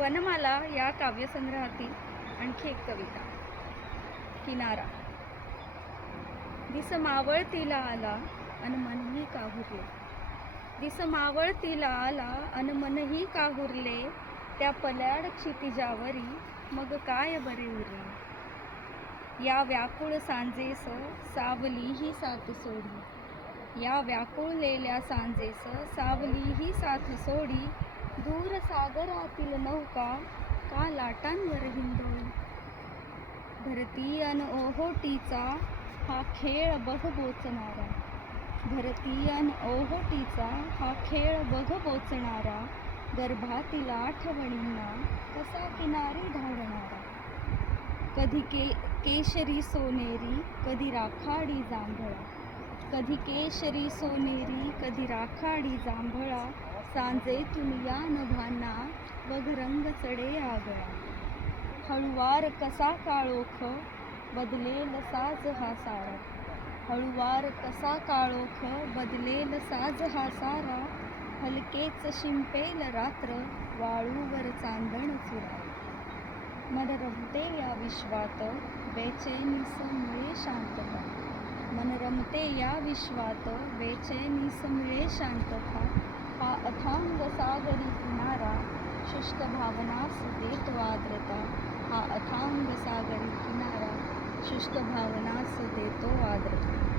वनमाला या काव्यसंग्रहातील आणखी एक कविता. किनारा. दिस मावळतीला आला अन मनही काहुरले. दिस मावळतीला आला अन मनही काहुरले. त्या पल्याड क्षितिजावरी मग काय बरे उरले. या व्याकुळ सांजेस सावलीही साथ सोडी. या व्याकुळलेल्या सांजेस सावलीही साथ सोडी. दूर सागरातील नौका का लाटांवर हिंदोळी. भरती अन ओहोटीचा हा खेळ बघ बोचणारा. भरती अन ओहोटीचा हा खेळ बघ बोचणारा. गर्भातील आठवणींना कसा किनारी धाडणारा. कधी केशरी सोनेरी कधी राखाडी जांभळा. कधी केशरी सोनेरी कधी राखाडी जांभळा. सांजेतून या नभांना बघ रंग चढे आगळा. हळुवार कसा काळोख बदलेल साज हा सारा. हळुवार कसा काळोख बदलेल साज हा सारा. हलकेच शिंपेल रात्र वाळूवर चांदण चुरा. मन रमते या विश्वात बेचैनीस मिळे शांतता. मन रमते या विश्वात बेचैनीस मिळे शांतता. हा अथांग सागरी किनारा शुष्क भावनास देतो आर्द्रता. हा अथांग सागरी किनारा शुष्क भावनास देतो आर्द्रता.